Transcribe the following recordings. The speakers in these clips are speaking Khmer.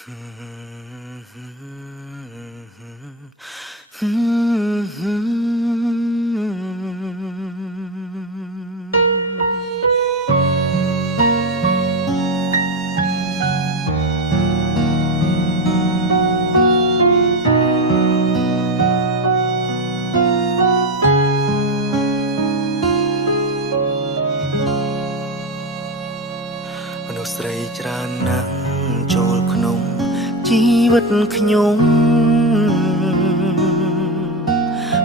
មនុស្សស្រីច្រើនណាស់ចូលក្នុងជីវិតខ្ញុំ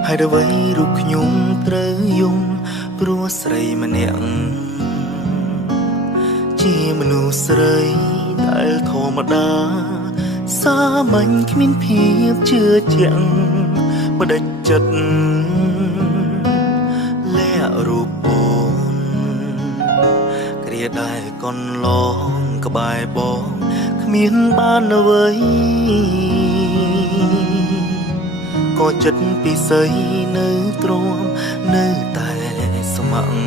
ហើយអ្វីរូបខ្ញុំត្រូវយំព្រោះស្រីម្នាក់ជាមនុស្សស្រីដែលធម្មតាសាមញ្ញគ្មានភាពជឿជាក់បដិចិត្តលាក់រូបអូនគ្រាដែលកន្លងក្បែរបងគ្មានបានអ្វីក៏ចិត្តពិសីនៅទ្រាំនៅតែស្ម័គ្រ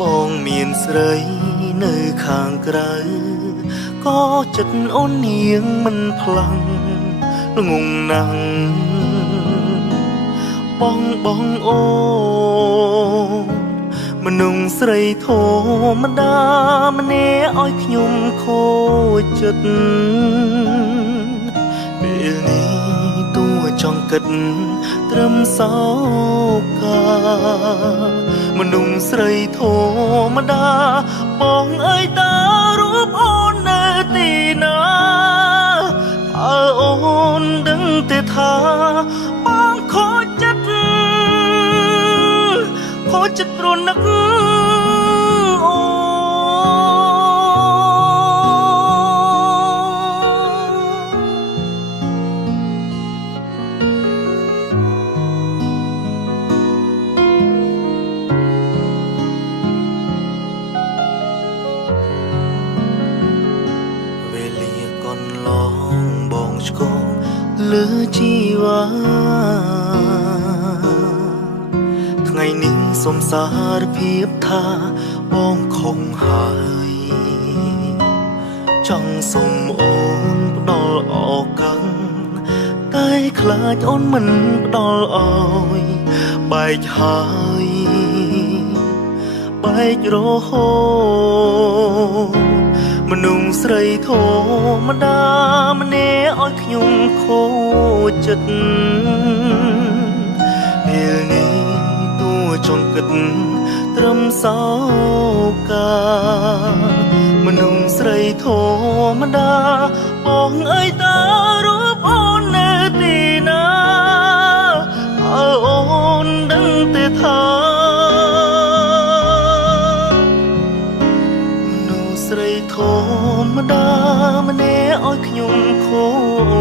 បងមានស្រីនៅខាងក្រៅក៏ចិត្តអូននាងមិនផ្លាំងងងណាស់បងអូនមនុស្សស្រីធម្មតាម្នាក់ឲ្យខ្ញុំខូចចិត្តពេលនេះទួចង់គិតត្រឹមសោកាមនុស្សស្រីធម្មតាបងអើយតើរូបអូននៅទីណាអើអូនដឹងទេថាបងខូចចិត្តព្រោះនឹកអូវេលាកន្លងបងឆ្កងលើជីវ៉ាថ្ងៃនេះសូមសារភាពថាបងខំហើយចង់សូមអូនផ្ដល់ឱកាសតែខ្លាចអូនមិនផ្ដល់ឲ្យបែកហើយបែករហូតមនុស្សស្រីធម្មតាម្នាក់ឲ្យខ្ញុំខូចចិត្តពេលនេះចង់គិតត្រឹមសោកាមនុស្សស្រីធម្មតាបងអើយតើរូបអូននៅទីណាអើអូនដឹងទេថាមនុស្សស្រីធម្មតាម្នាក់ឲ្យខ្ញុំខូ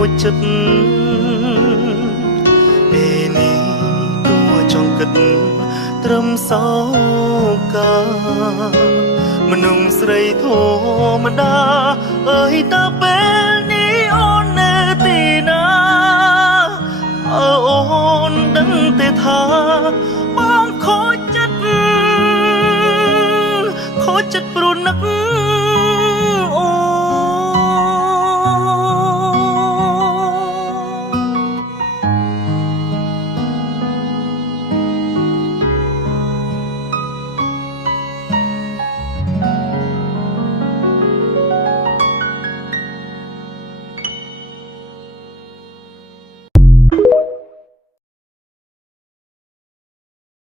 ចចិត្តពេលនេះទួចង់គិតត្រឹមសោកាមនុស្សស្រីធម្មតាអើយតើពេលនេះអូននៅទីណាអើអូនដឹងទេថាបងខូចចិត្តព្រោះនឹក